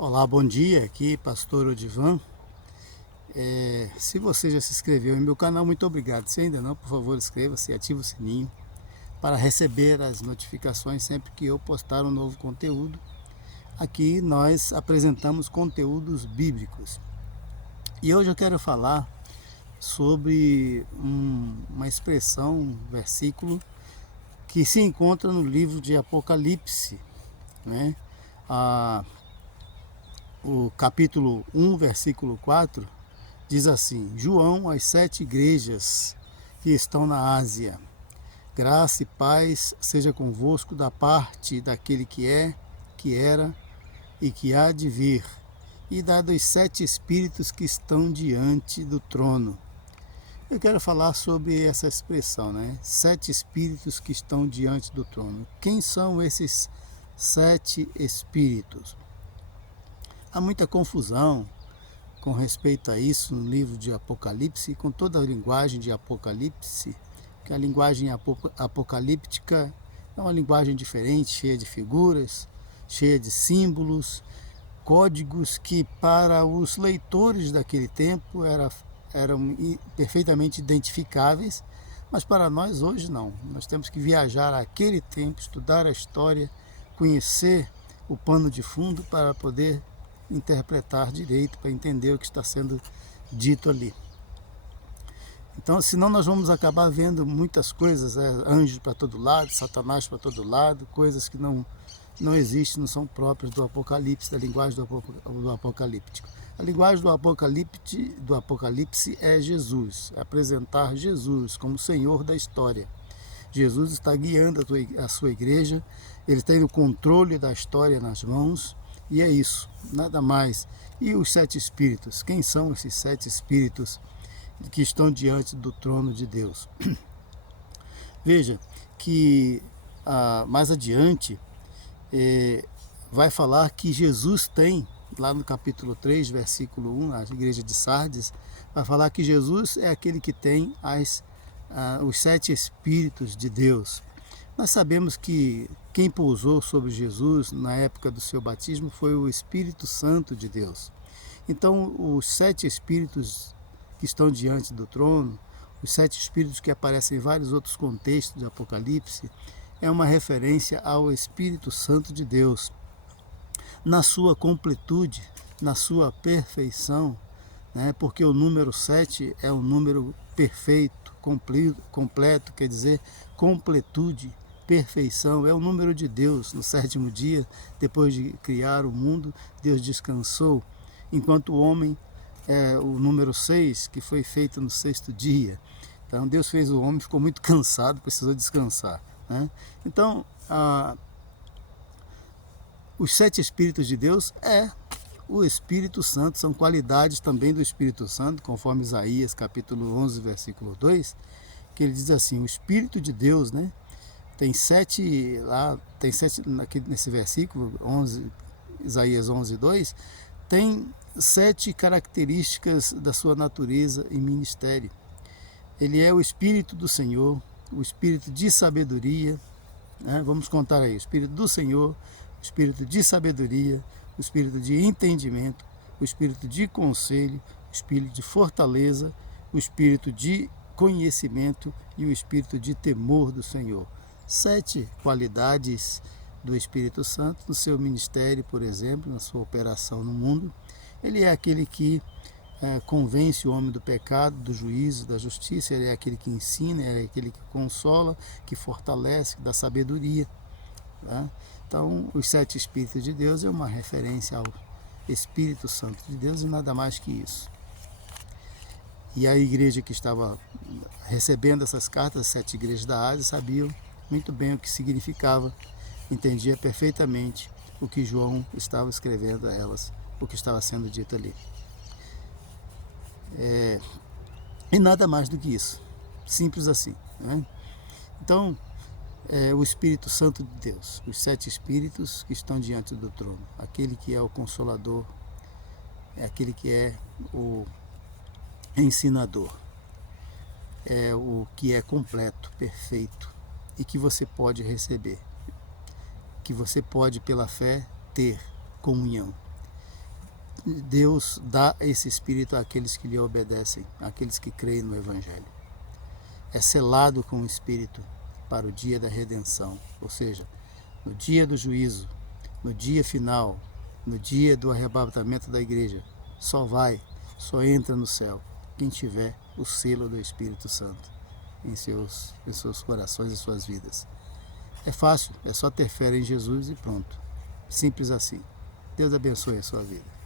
Olá, bom dia, aqui Pastor Odivan. Se você já se inscreveu em meu canal, muito obrigado. Se ainda não, por favor, inscreva-se e ative o sininho para receber as notificações sempre que eu postar um novo conteúdo. Aqui nós apresentamos conteúdos bíblicos. E hoje eu quero falar sobre uma expressão, um versículo que se encontra no livro de Apocalipse, né? O capítulo 1, versículo 4, diz assim: João às 7 igrejas que estão na Ásia. Graça e paz seja convosco da parte daquele que é, que era e que há de vir, e da dos 7 espíritos que estão diante do trono. Eu quero falar sobre essa expressão, né? 7 espíritos que estão diante do trono. Quem são esses 7 espíritos? Há muita confusão com respeito a isso no livro de Apocalipse, com toda a linguagem de Apocalipse, que a linguagem apocalíptica é uma linguagem diferente, cheia de figuras, cheia de símbolos, códigos que para os leitores daquele tempo eram perfeitamente identificáveis, mas para nós hoje não. Nós temos que viajar àquele tempo, estudar a história, conhecer o pano de fundo para poder interpretar direito, para entender o que está sendo dito ali. Então, senão nós vamos acabar vendo muitas coisas, anjos para todo lado, Satanás para todo lado, coisas que não existem, não são próprias do Apocalipse, da linguagem do Apocalíptico. A linguagem do Apocalipse é Jesus, é apresentar Jesus como Senhor da história. Jesus está guiando a sua igreja, ele tem o controle da história nas mãos, e é isso, nada mais. E os 7 espíritos? Quem são esses 7 espíritos que estão diante do trono de Deus? Veja que mais adiante vai falar que Jesus tem, lá no capítulo 3, versículo 1, a igreja de Sardes, vai falar que Jesus é aquele que tem os 7 espíritos de Deus. Nós sabemos que quem pousou sobre Jesus na época do seu batismo foi o Espírito Santo de Deus. Então, os 7 espíritos que estão diante do trono, os 7 espíritos que aparecem em vários outros contextos de Apocalipse, é uma referência ao Espírito Santo de Deus, na sua completude, na sua perfeição, né? Porque o número 7 é um número perfeito, completo, quer dizer, completude, perfeição, é o número de Deus. No 7º dia, depois de criar o mundo, Deus descansou, enquanto o homem é o número 6, que foi feito no 6º dia. Então Deus fez o homem, ficou muito cansado, precisou descansar, né? Então, os 7 espíritos de Deus é o Espírito Santo, são qualidades também do Espírito Santo, conforme Isaías capítulo 11, versículo 2, que ele diz assim: o Espírito de Deus, né? Tem 7 aqui nesse versículo 11, Isaías 11, 2, tem 7 características da sua natureza e ministério. Ele é o Espírito do Senhor, o Espírito de sabedoria, né? Vamos contar aí: o Espírito do Senhor, o Espírito de sabedoria, o Espírito de entendimento, o Espírito de conselho, o Espírito de fortaleza, o Espírito de conhecimento e o Espírito de temor do Senhor. 7 qualidades do Espírito Santo no seu ministério, por exemplo, na sua operação no mundo. Ele é aquele que convence o homem do pecado, do juízo, da justiça. Ele é aquele que ensina, ele é aquele que consola, que fortalece, que dá sabedoria, tá? Então, os 7 Espíritos de Deus é uma referência ao Espírito Santo de Deus e nada mais que isso. E a igreja que estava recebendo essas cartas, as 7 igrejas da Ásia, sabiam muito bem o que significava, entendia perfeitamente o que João estava escrevendo a elas, o que estava sendo dito ali. E nada mais do que isso, simples assim, né? Então, o Espírito Santo de Deus, os 7 Espíritos que estão diante do trono, aquele que é o Consolador, é aquele que é o ensinador, é o que é completo, perfeito, e que você pode receber, que você pode pela fé ter comunhão. Deus dá esse Espírito àqueles que lhe obedecem, àqueles que creem no Evangelho. É selado com o Espírito para o dia da redenção, ou seja, no dia do juízo, no dia final, no dia do arrebatamento da igreja, só entra no céu quem tiver o selo do Espírito Santo em seus corações e suas vidas. É fácil, é só ter fé em Jesus e pronto. Simples assim. Deus abençoe a sua vida.